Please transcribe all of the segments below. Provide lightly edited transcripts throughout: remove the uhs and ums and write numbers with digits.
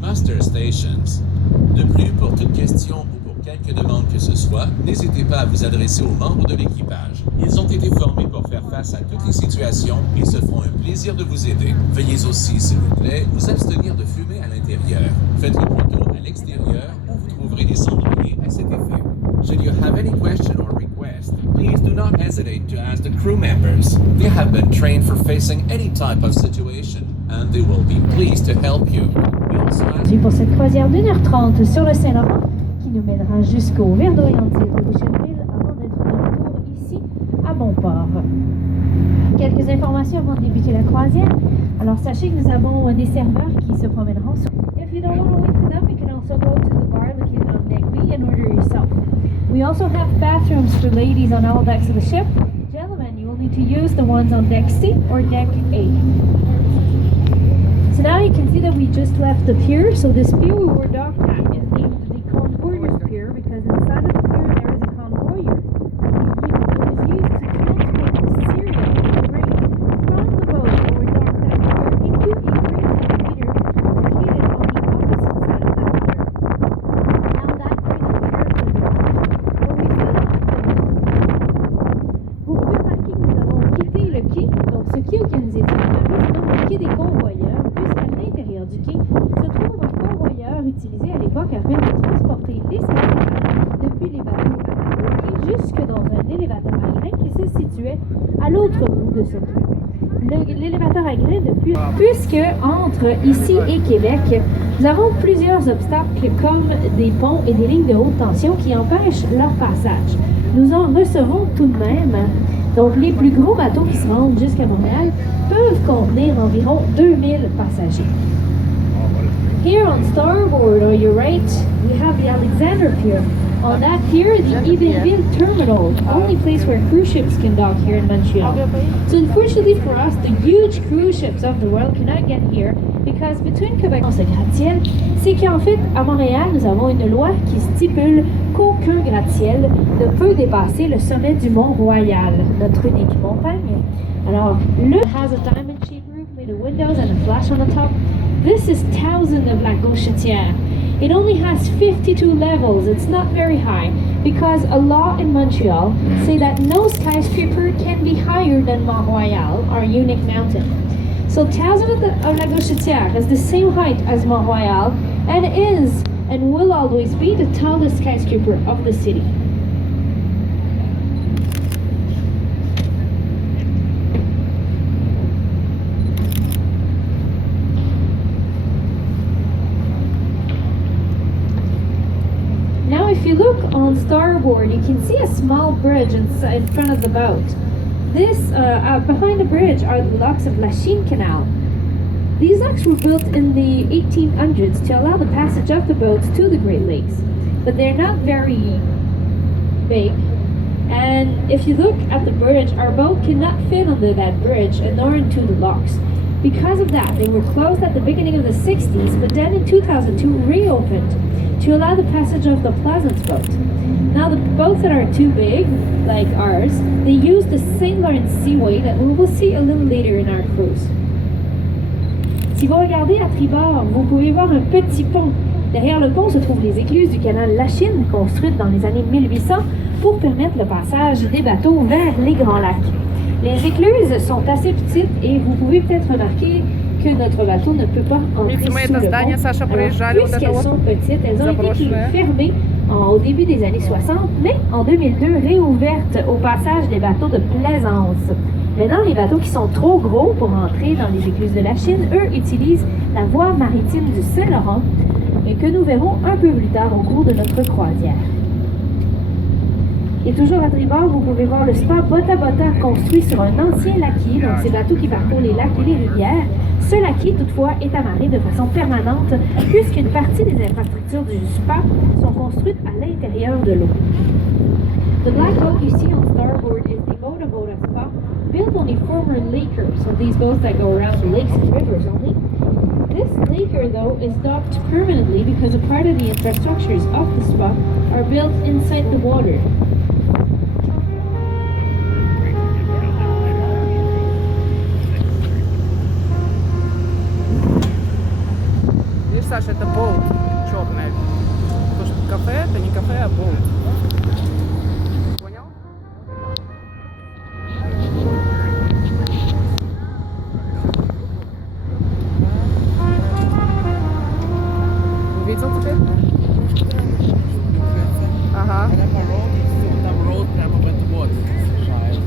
Master Stations. De plus, pour toute question ou pour quelque demande que ce soit, n'hésitez pas à vous adresser aux membres de l'équipage. Ils ont été formés pour faire face à toutes les situations et se feront un plaisir de vous aider. Veuillez aussi, s'il vous plaît, vous abstenir de fumer à l'intérieur. Faites-le plutôt à l'extérieur où vous trouverez des cendriers à cet effet. Should you have any question or request, please do not hesitate to ask the crew members. They have been trained for facing any type of situation, and they will be pleased to help you. Pour cette croisière d'1h30 sur le Saint-Laurent qui nous mènera jusqu'au verdoyant île de Boucherville avant d'être de retour ici à Bonport. Quelques informations avant de débuter la croisière. Alors sachez que nous avons des serveurs qui se promèneront sur. If you don't want to wait for them, you can also go to the bar located on deck B and order yourself. We also have bathrooms for ladies on all decks of the ship. Gentlemen, you will need to use the ones on deck C or deck A. So now you can see that we just left the pier. So this pier we were docked at is named the Convoyer's Pier because inside of the pier there is a convoyer. It was used to transport the cereal and grain from the boat that were docked at here into a grain elevator located on the opposite side of that pier. Now that grain elevator is the garage where we still keep the boat. Vous pouvez remarquer que nous avons quitté le quai. Donc ce quai auquel nous étions arrivés, c'est donc le quai des convoyeurs. Du quai se trouve un convoyeur utilisé à l'époque afin de transporter les services depuis les bateaux à quai jusque dans un élévateur à grain qui se situait à l'autre bout de ce quai. L'élévateur à grain puisque entre ici et Québec, nous avons plusieurs obstacles comme des ponts et des lignes de haute tension qui empêchent leur passage. Nous en recevons tout de même. Donc les plus gros bateaux qui se rendent jusqu'à Montréal peuvent contenir environ 2000 passagers. Here on starboard, on your right, we have the Alexander Pier. On that pier, the Edenville Terminal, the only place where cruise ships can dock here in Montreal. So unfortunately for us, the huge cruise ships of the world cannot get here because between Québec et ce gratte-ciel, c'est qu'en fait, à Montréal, nous avons une loi qui stipule qu'aucun gratte-ciel ne peut dépasser le sommet du Mont-Royal, notre unique montagne. Alors, le has a diamond-shaped roof made of windows and a flash on the top. This is 1000 of La Gauchetière. It only has 52 levels. It's not very high because a law in Montreal say that no skyscraper can be higher than Mont-Royal, our unique mountain. So 1000 of La Gauchetière is the same height as Mont-Royal and is and will always be the tallest skyscraper of the city. If you look on starboard, you can see a small bridge in front of the boat. This, behind the bridge are the locks of Lachine Canal. These locks were built in the 1800s to allow the passage of the boats to the Great Lakes, but they're not very big. And if you look at the bridge, our boat cannot fit under that bridge and nor into the locks. Because of that, they were closed at the beginning of the 60s, but then in 2002 reopened to allow the passage of the Pleasance boat. Now the boats that are too big, like ours, they use the St. Lawrence Seaway that we will see a little later in our cruise. Si vous regardez à tribord, vous pouvez voir un petit pont. Derrière le pont se trouvent les écluses du canal Lachine, construites dans les années 1800 pour permettre le passage des bateaux vers les Grands Lacs. Les écluses sont assez petites et vous pouvez peut-être remarquer que notre bateau ne peut pas entrer sous le pont. Alors, puisqu'elles sont petites, elles ont été fermées au début des années 60, mais en 2002 réouvertes au passage des bateaux de plaisance. Maintenant, les bateaux qui sont trop gros pour entrer dans les écluses de la Chine, eux, utilisent la voie maritime du Saint-Laurent, et que nous verrons un peu plus tard au cours de notre croisière. Et toujours à tribord, vous pouvez voir le spa Bota Bota construit sur un ancien laquis, donc ces bateaux qui parcourent les lacs et les rivières. Ce laquis, toutefois, est amarré de façon permanente puisqu'une partie des infrastructures du spa sont construites à l'intérieur de l'eau. The black boat you see on starboard is the Bota Bota Spa, built on a former laker, so these boats that go around the lakes and rivers only. This laker, though, is docked permanently because a part of the infrastructures of the spa are built inside the water. Саша, это болт черное. Потому что кафе это не кафе, а болт. Понял? Увидел теперь? Ага. Там роуд прямо в эту воду съезжает.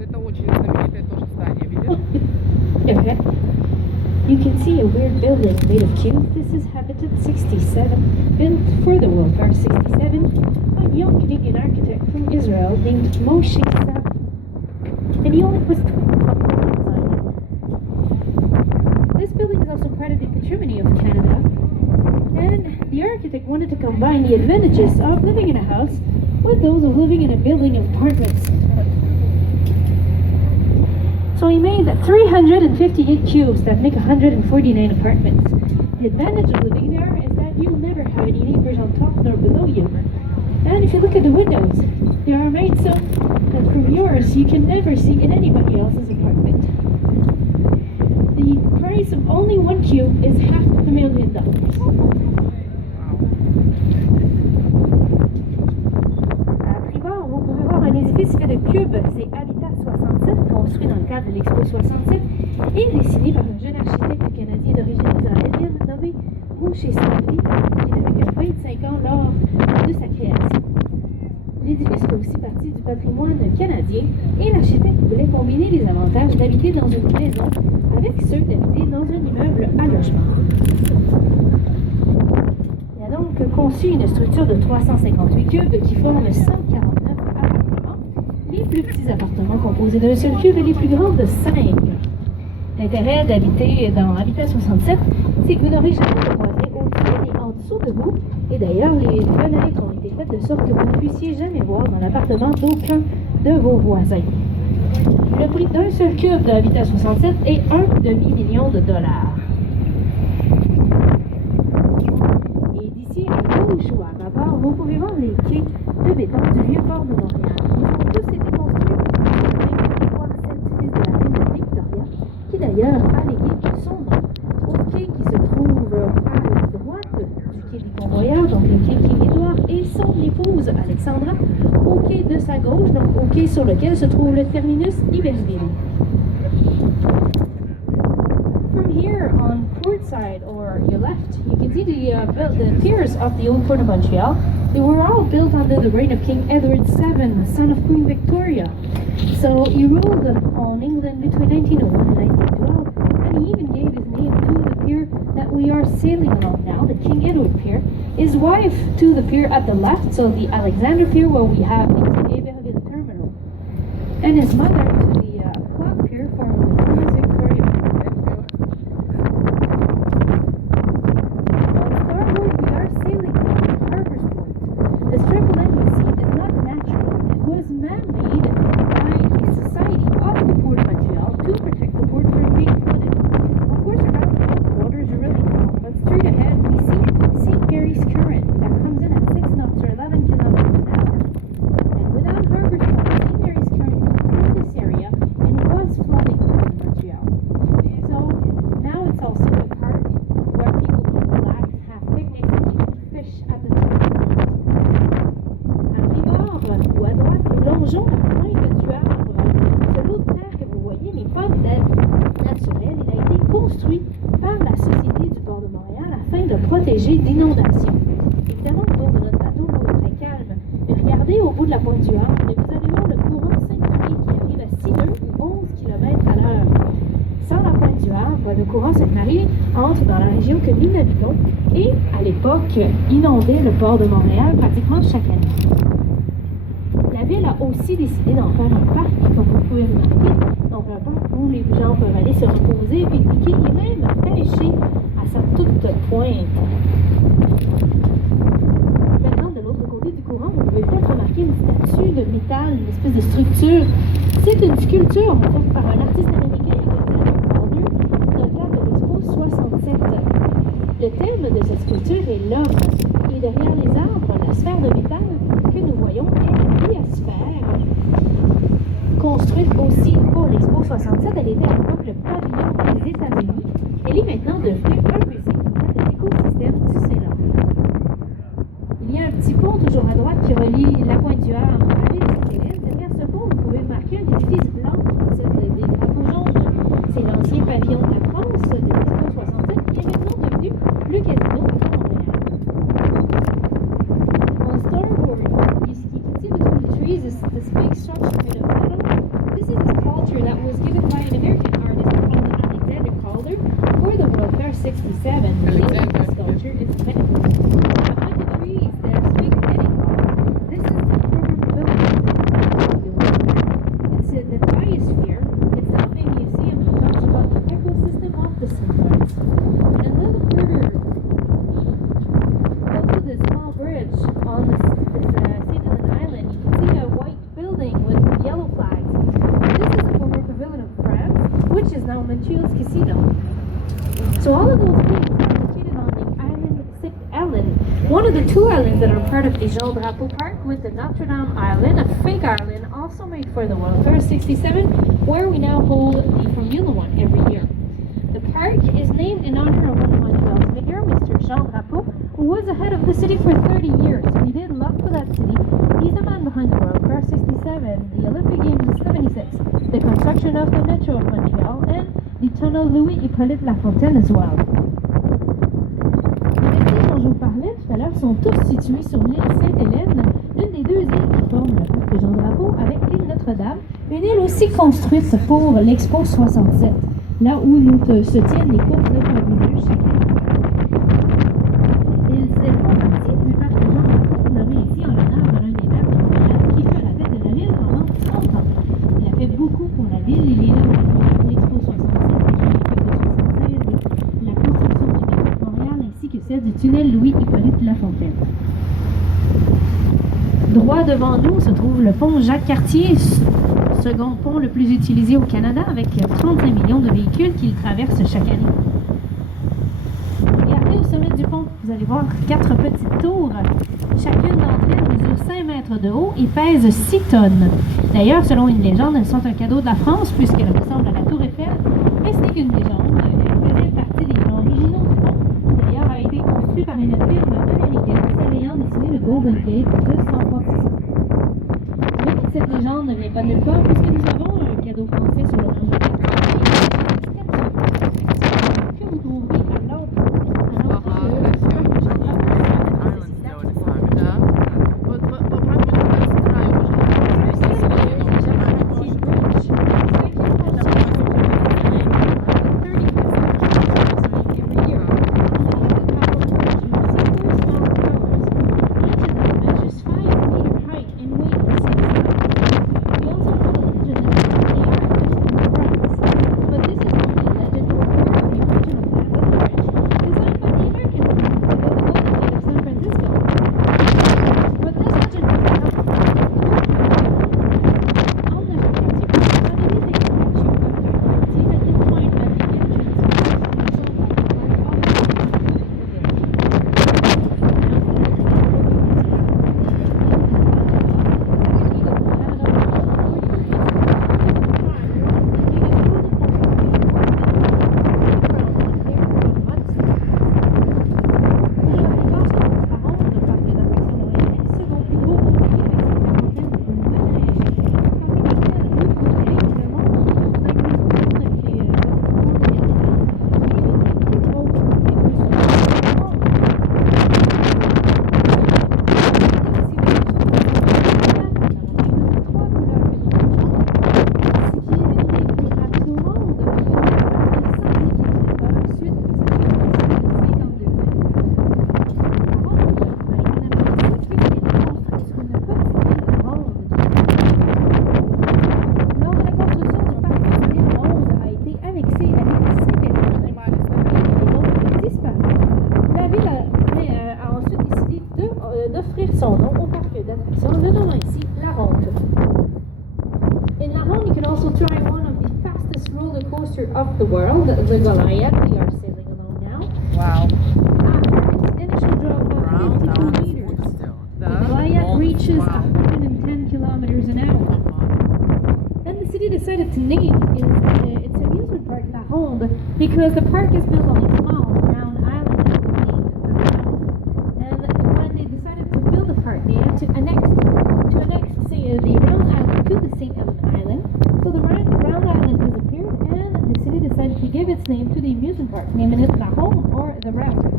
Это очень знаменитое тоже здание, видишь? Okay. You can see a weird building made of cubes. This is Habitat 67, built for the Welfare 67 by a young Canadian architect from Israel named Moshe Safi. And he only was 25 when he designed it. This building is also part of the patrimony of Canada, and the architect wanted to combine the advantages of living in a house with those of living in a building of apartments. So he made 358 cubes that make 149 apartments. The advantage of living there is that you'll never have any neighbors on top nor below you. And if you look at the windows, they are made so that from yours you can never see in anybody else's apartment. The price of only one cube is $500,000. À Tribord, vous pouvez voir un édifice fait de cubes. C'est Habitat 67, construit dans le cadre de l'Expo 67 et dessiné par un jeune architecte canadien d'origine israélienne nommé Moshe Safi, qui n'avait que 25 ans lors de sa création. L'édifice fait aussi partie du patrimoine canadien et l'architecte voulait combiner les avantages d'habiter dans une maison avec ceux d'habiter dans un immeuble à logement. Il a donc conçu une structure de 358 cubes qui forment 149 appartements, les plus petits appartements composés d'un seul cube et les plus grands de 5. L'intérêt d'habiter dans Habitat 67, c'est que vous n'aurez jamais de voisins au-dessus et en dessous de vous. Et d'ailleurs, les fenêtres ont été faites de sorte que vous ne puissiez jamais voir dans l'appartement d'aucun de vos voisins. Le prix d'un seul cube de Habitat 67 est $1,500,000. Et d'ici à gauche ou à bord, vous pouvez voir les quais de béton du vieux port de Montréal. Ils ont tous été construits par le fils de la reine Victoria, qui d'ailleurs a légué son nom au quai qui se trouve à la droite du quai des Convoyeurs, donc le quai King-Édouard, et son épouse Alexandra au quai de sa gauche, donc au quai sur lequel se trouve le terminus Iberville. From here on port side or your left, you can see the piers of the old port of Montreal. They were all built under the reign of King Edward VII, son of Queen Victoria. So he ruled on England between 1901 and 1912, and he even gave his name to the pier that we are sailing along now, the King Edward Pier. His wife to the pier at the left, so the Alexander Pier where we have the Iberville Terminal, and his mother to the Clock Pier, formerly known as Victoria Pier. On starboard, we are sailing along Harbour's Port. This trampoline we see is not natural. It was man-made by the Society of the Port of Montreal to protect the port from being flooded. Of course, around the waters are really calm, but straight ahead we see St. Mary's Current that comes in at 6 knots or 11 kilometers an hour. And without Harbour's Port, St. Mary's Current comes through this area and was flooding Port of Montreal. So now it's also a park where people can relax, have picnics, and even fish at the top. À tribord ou à droite, nous longeons la pointe du arbre. Ce lot de terre que vous voyez n'est pas naturel. Il a été construit par la Société du port de Montréal afin de protéger d'inondations. Évidemment, le dos de notre bateau, l'eau est très calme. Mais regardez au bout de la pointe du arbre et vous allez voir le courant Sainte-Marie qui arrive à 6 nœuds ou 11 km à l'heure. Sans la pointe du arbre, le courant Sainte-Marie entre dans la région que nous naviguons et, à l'époque, inondait le port de Montréal pratiquement chaque année. La ville a aussi décidé d'en faire un parc, comme vous pouvez remarquer. Donc un parc où les gens peuvent aller se reposer, pique-niquer et même pêcher à sa toute pointe. Maintenant, de l'autre côté du courant, vous pouvez peut-être remarquer une statue de métal, une espèce de structure. C'est une sculpture faite par un artiste américain, dans le Le thème de cette sculpture est l'homme. Et derrière les arbres, la sphère de métal que nous voyons est la biosphère. Construite aussi pour l'Expo 67, elle était à l'époque le pavillon des États-Unis. Elle est maintenant devenue un musée de l'écosystème du Ceylan. Il y a un petit pont toujours à droite qui relie la Pointe du Havre à la ville de Sainte-Hélène. Derrière ce pont, vous pouvez remarquer un édifice blanc qui possède des drapeaux jaunes. C'est l'ancien pavillon de la France de l'Expo 67 qui est maintenant devenu le casino à Montréal. On Starboard, you can see between the trees this big structure made of metal. This is a sculpture that was given by an American artist called Alexander Calder for the World Fair 67. The name of the sculpture is Behind the trees, there's a big heading wall. This is the former pavilion of the World Fair. It's the biosphere. It's not a museum. It talks about the ecosystem of the sunrise. And a little further, close to the small bridge on this St. Helena Island, you can see a white building with yellow flags. This is the former pavilion of France, which is now Montreal's casino. So all of those things are located on the island St. Helen, one of the two islands that are part of the Jean Drapeau Park, with the Notre Dame Island, a fake island also made for the World Fair 67, where we now hold the Formula One every year. The park is named in honor of one of Montreal's mayor, Mr. Jean Drapeau, who was the head of the city for 30 years. So he did a lot for that city. He's the man behind the World Fair 67, the Olympic Games in 76, the construction of the Metro of Montreal, and the tunnel Louis-Hippolyte Lafontaine as well. Les vestiges dont je vous parlais tout à l'heure sont tous situés sur l'île Sainte-Hélène, l'une des deux îles qui forment le parc Jean Drapeau avec l'île Notre-Dame, une île aussi construite pour l'Expo 67, là où se tiennent les courses de Formule 1 chaque année. Ils font partie du parc Jean Drapeau, nommé ici en l'honneur de l'un des maires de Montréal, qui fut à la tête de la ville pendant 30 ans. Il a fait beaucoup pour la ville, il est là pour l'Expo 67, les Jeux olympiques de 76, la construction du métro de Montréal ainsi que celle du tunnel Louis-Hippolyte Lafontaine. Droit devant nous se trouve le pont Jacques-Cartier, second pont le plus utilisé au Canada avec 35 millions de véhicules qui le traversent chaque année. Regardez au sommet du pont, vous allez voir 4 petites tours. Chacune d'entre elles mesure 5 mètres de haut et pèse 6 tonnes. D'ailleurs, selon une légende, elles sont un cadeau de la France puisqu'elles ressemblent à la tour Eiffel, mais ce n'est qu'une légende. Elles faisaient partie des plans originaux du pont, qui d'ailleurs a été construit par une firme américaine, celle ayant dessiné le Golden Gate de San Francisco. Mais cette légende ne vient pas de nulle part puisque nous avons un cadeau français sur le pont de que vous trouverez à l'entrée son nom au parc d'attractions, le nommant ici la Ronde. In La Ronde, you can also try one of the fastest roller coaster of the world, the Goliath. We are sailing along now. Wow. 2 meters. The Goliath reaches 110 kilometers an hour. Then the city decided to name its amusement park La Ronde because the park is built on a small round island that was named the Round. And when they decided to build the park, they had to annex the round island to the St. Helens Island. So the round island disappeared, and the city decided to give its name to the amusement park, naming it La Ronde or the Round.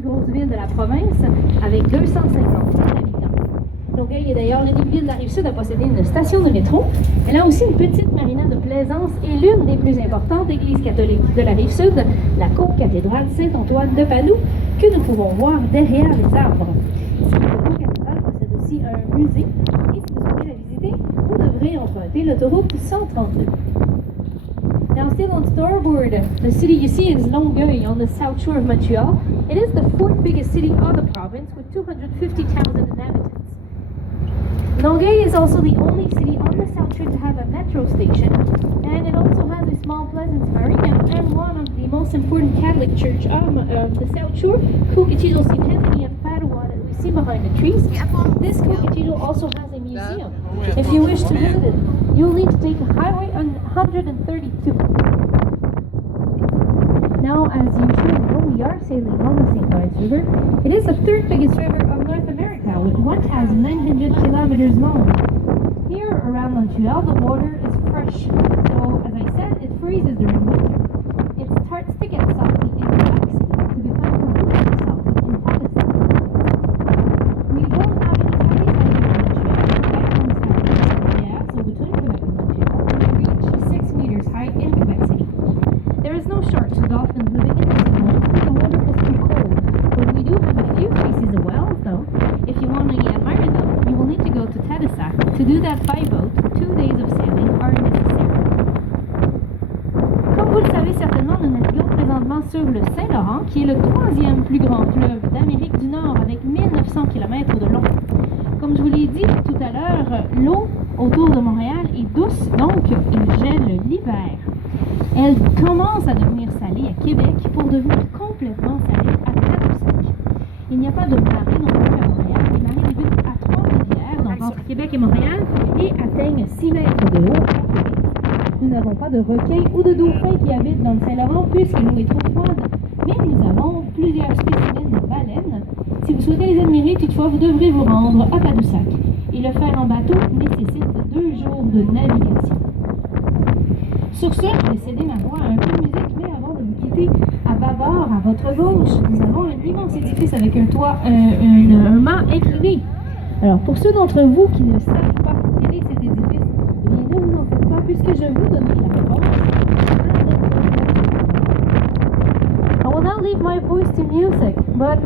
Grosse ville de la province avec 250 000 habitants. Longueuil est d'ailleurs l'unique ville de la Rive-Sud à posséder une station de métro. Elle a aussi une petite marina de plaisance et l'une des plus importantes églises catholiques de la Rive-Sud, la co-cathédrale Saint-Antoine de Padoue, que nous pouvons voir derrière les arbres. Cette co-cathédrale possède aussi un musée et si vous souhaitez la visiter, vous devrez emprunter l'autoroute 132. Now, still on starboard, the city you see is Longueuil on the south shore of Montreal. It is the fourth biggest city of the province with 250,000 inhabitants. Longueuil is also the only city on the south shore to have a metro station, and it also has a small Pleasance Marina and one of the most important Catholic church of the south shore, Co-Cathedral St. Anthony of Padua, that we see behind the trees. This Co-Cathedral also has a museum. If you wish to visit it, you'll need to take Highway 132. Now, as you should know, we are sailing on the St. Lawrence River. It is the third biggest river of North America, with 1,900 kilometers long. Here around Montreal, the water is fresh, so as I said, it freezes during winter. It starts to get salty in Quebec City to become completely salty in Tadoussac. We don't have any high tide in Montreal, Quebec from the south. So between Quebec and Montreal, we reach 6 meters high in Quebec City. There is no sharks or dolphins living in the St. Lawrence because the water is too cold. But we do have a few species of whales, though. If you want to admire them, you will need to go to Tadoussac. To do that by boat, 2 days of sailing are necessary. Comme vous le savez certainement, nous naviguons présentement sur le Saint-Laurent, qui est le troisième plus grand fleuve d'Amérique du Nord avec 1900 km de long. Comme je vous l'ai dit tout à l'heure, l'eau autour de Montréal est douce, donc il gèle l'hiver. Elle commence à devenir salée à Québec pour devenir complètement salée à Tadoussac. Il n'y a pas de marée non plus à Montréal. Les marées débutent à Trois-Rivières, donc entre Québec et Montréal, et atteignent 6 mètres de haut à Québec. Nous n'avons pas de requins ou de dauphins qui habitent dans le Saint-Laurent puisque l'eau est trop froide, mais nous avons plusieurs spécimens de baleines. Si vous souhaitez les admirer, toutefois, vous devrez vous rendre à Tadoussac. Et le faire en bateau nécessite 2 jours de navigation. Sur ce, je vais céder ma voix à un peu de musique, mais avant de vous quitter, à bâbord, à votre gauche, nous avons un immense édifice avec un toit, un mât incliné. Alors, pour ceux d'entre vous qui ne savent pas quel est cet édifice, eh bien, ne vous en faites pas, puisque je vous donnerai la réponse. I will now leave my voice to music, but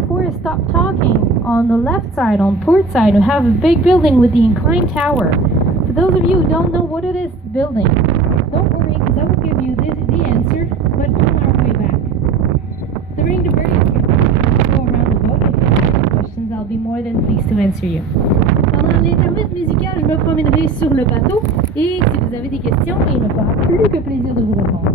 before I stop talking, on the left side, on port side, we have a big building with the inclined tower. For those of you who don't know what it is building, don't worry, because I will give you the answer, but on our way back. During the break, go around the boat. If you have any questions, I'll be more than pleased to answer you. Pendant l'intermède musical, je me promènerai sur le bateau, et si vous avez des questions, il me fera plus que plaisir de vous répondre.